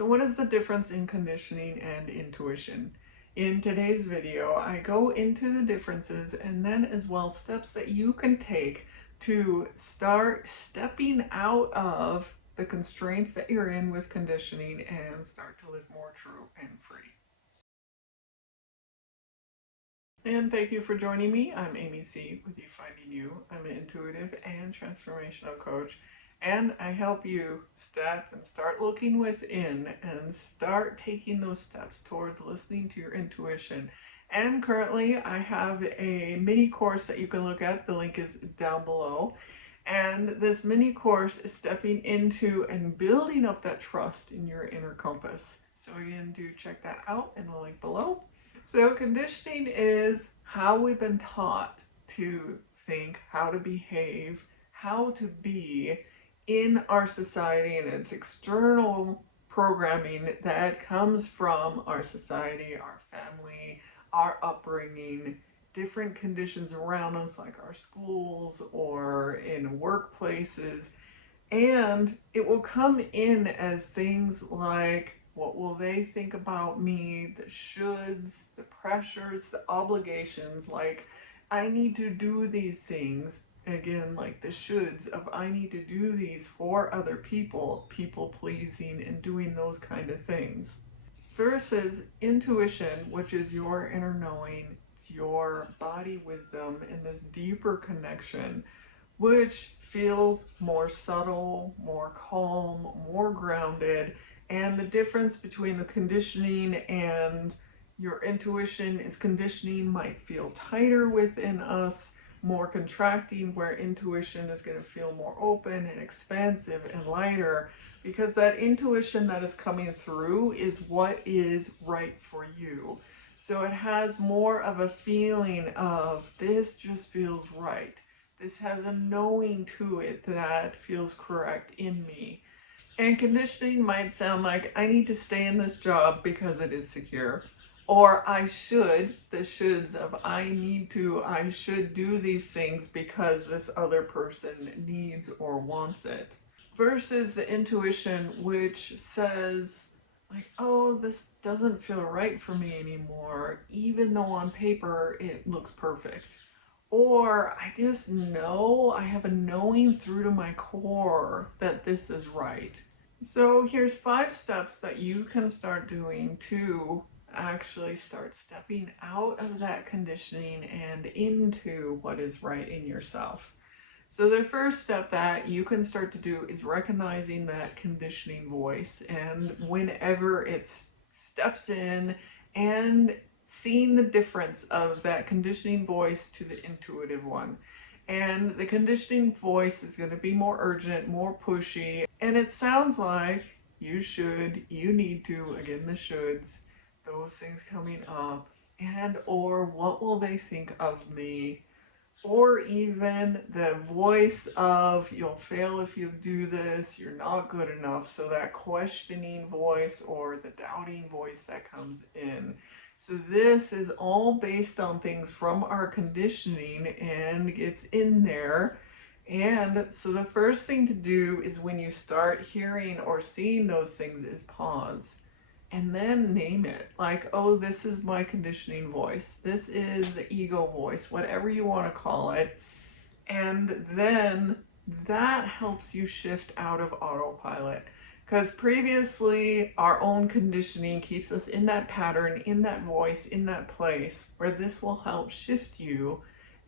So what is the difference in conditioning and intuition? In today's video, I go into the differences and then as well steps that you can take to start stepping out of the constraints that you're in with conditioning and start to live more true and free. And thank you for joining me. I'm AmyC with You Finding You. I'm an intuitive and transformational coach, and I help you step and start looking within and start taking those steps towards listening to your intuition. And currently, I have a mini course that you can look at. The link is down below. And this mini course is stepping into and building up that trust in your inner compass. So again, do check that out in the link below. So conditioning is how we've been taught to think, how to behave, how to be in our society, and it's external programming that comes from our society, our family, our upbringing, different conditions around us like our schools or in workplaces. And it will come in as things like, what will they think about me? The shoulds, the pressures, the obligations, like I need to do these things. Again, like the shoulds of I need to do these for other people, people pleasing and doing those kind of things. Versus intuition, which is your inner knowing, it's your body wisdom and this deeper connection, which feels more subtle, more calm, more grounded. And the difference between the conditioning and your intuition is conditioning might feel tighter within us, more contracting, where intuition is going to feel more open and expansive and lighter, because that intuition that is coming through is what is right for you. So it has more of a feeling of this just feels right. This has a knowing to it that feels correct in me. And conditioning might sound like I need to stay in this job because it is secure. Or I should, the shoulds of I should do these things because this other person needs or wants it. Versus the intuition, which says, like, oh, this doesn't feel right for me anymore, even though on paper it looks perfect. Or I just know, I have a knowing through to my core that this is right. So here's 5 steps that you can start doing to actually start stepping out of that conditioning and into what is right in yourself. So the first step that you can start to do is recognizing that conditioning voice, and whenever it steps in, and seeing the difference of that conditioning voice to the intuitive one. And the conditioning voice is going to be more urgent, more pushy, and it sounds like you should, you need to, again the shoulds, those things coming up, and or what will they think of me, or even the voice of you'll fail if you do this, you're not good enough. So that questioning voice or the doubting voice that comes in. So this is all based on things from our conditioning and gets in there. And so the first thing to do is when you start hearing or seeing those things is pause and then name it. Like, oh, this is my conditioning voice. This is the ego voice, whatever you want to call it. And then that helps you shift out of autopilot. Because previously, our own conditioning keeps us in that pattern, in that voice, in that place, where this will help shift you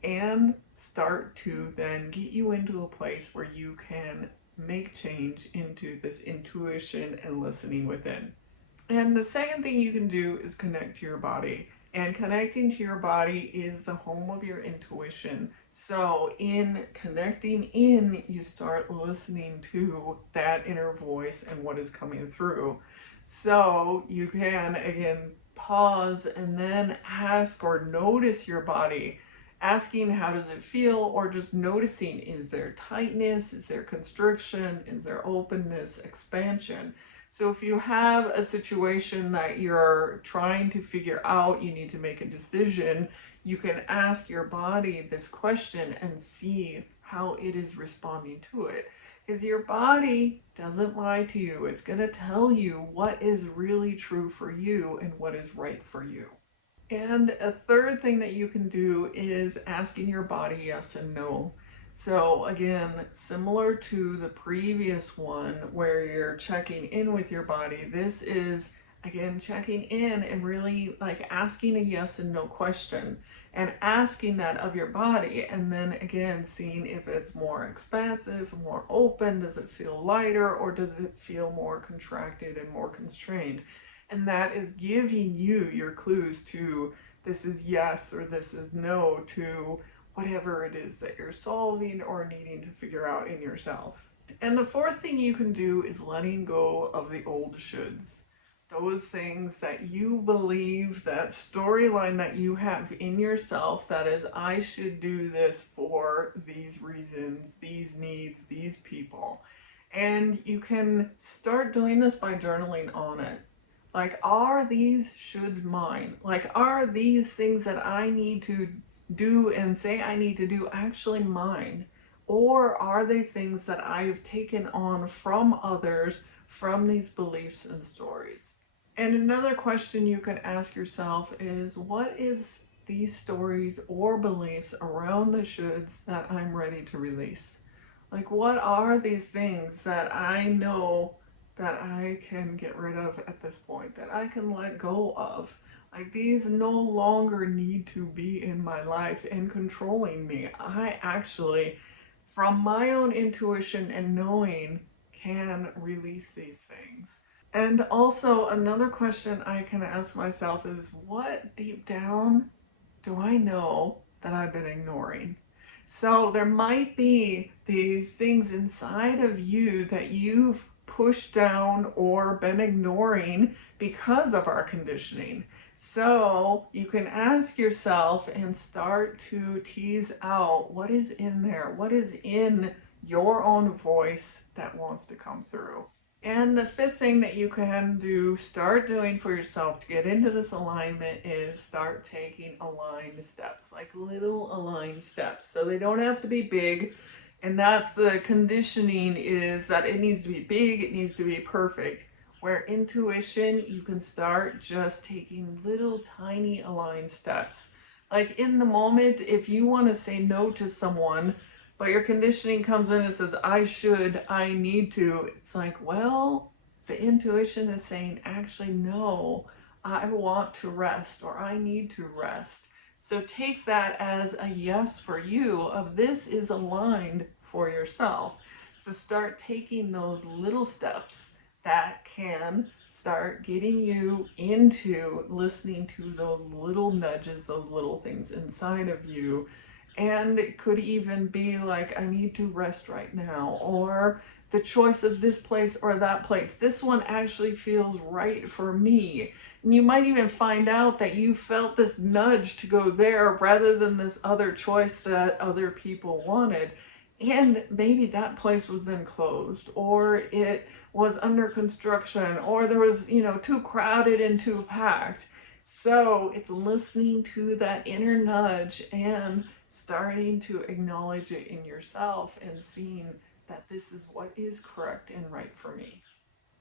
and start to then get you into a place where you can make change into this intuition and listening within. And the second thing you can do is connect to your body. And connecting to your body is the home of your intuition. So in connecting in, you start listening to that inner voice and what is coming through. So you can, again, pause and then ask or notice your body. Asking how does it feel, or just noticing, is there tightness, is there constriction, is there openness, expansion. So if you have a situation that you're trying to figure out, you need to make a decision, you can ask your body this question and see how it is responding to it. is your body doesn't lie to you. It's going to tell you what is really true for you and what is right for you. And a third thing that you can do is asking your body yes and no. So again, similar to the previous one where you're checking in with your body, this is again checking in and really like asking a yes and no question and asking that of your body, and then again seeing if it's more expansive, more open, does it feel lighter, or does it feel more contracted and more constrained. And that is giving you your clues to this is yes or this is no to whatever it is that you're solving or needing to figure out in yourself. And the fourth thing you can do is letting go of the old shoulds. Those things that you believe, that storyline that you have in yourself that is, I should do this for these reasons, these needs, these people. And you can start doing this by journaling on it. Like, are these shoulds mine? Like, are these things that I need to do and say I need to do actually mine? Or are they things that I have taken on from others, from these beliefs and stories? And another question you can ask yourself is, what is these stories or beliefs around the shoulds that I'm ready to release? Like, what are these things that I know that I can get rid of at this point, that I can let go of? Like, these no longer need to be in my life and controlling me. I actually, from my own intuition and knowing, can release these things. And also, another question I can ask myself is, what deep down do I know that I've been ignoring? So there might be these things inside of you that you've pushed down or been ignoring because of our conditioning. So you can ask yourself and start to tease out what is in there, what is in your own voice that wants to come through. And the fifth thing that you can do, start doing for yourself to get into this alignment, is start taking aligned steps, like little aligned steps. So they don't have to be big. And that's the conditioning, is that it needs to be big, it needs to be perfect. Where intuition, you can start just taking little tiny aligned steps. Like in the moment, if you want to say no to someone, but your conditioning comes in and says, I should, I need to. It's like, well, the intuition is saying, actually, no, I want to rest, or I need to rest. So take that as a yes for you, of this is aligned for yourself. So start taking those little steps that can start getting you into listening to those little nudges, those little things inside of you. And it could even be like, I need to rest right now, or the choice of this place or that place. This one actually feels right for me. And you might even find out that you felt this nudge to go there rather than this other choice that other people wanted. And maybe that place was then closed, or it was under construction, or there was, too crowded and too packed. So it's listening to that inner nudge and starting to acknowledge it in yourself and seeing that this is what is correct and right for me.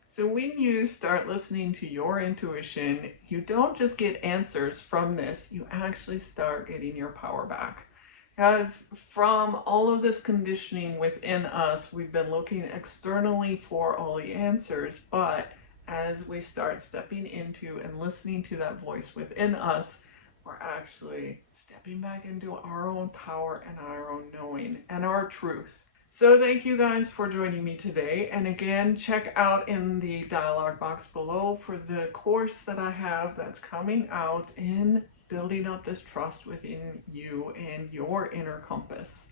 So when you start listening to your intuition, you don't just get answers from this, you actually start getting your power back. Because from all of this conditioning within us, we've been looking externally for all the answers, but as we start stepping into and listening to that voice within us, we're actually stepping back into our own power and our own knowing and our truth. So thank you guys for joining me today. And again, check out in the dialog box below for the course that I have that's coming out in building up this trust within you and your inner compass.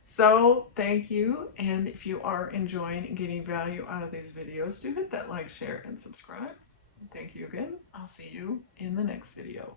So thank you. And if you are enjoying and getting value out of these videos, do hit that like, share, and subscribe. Thank you again. I'll see you in the next video.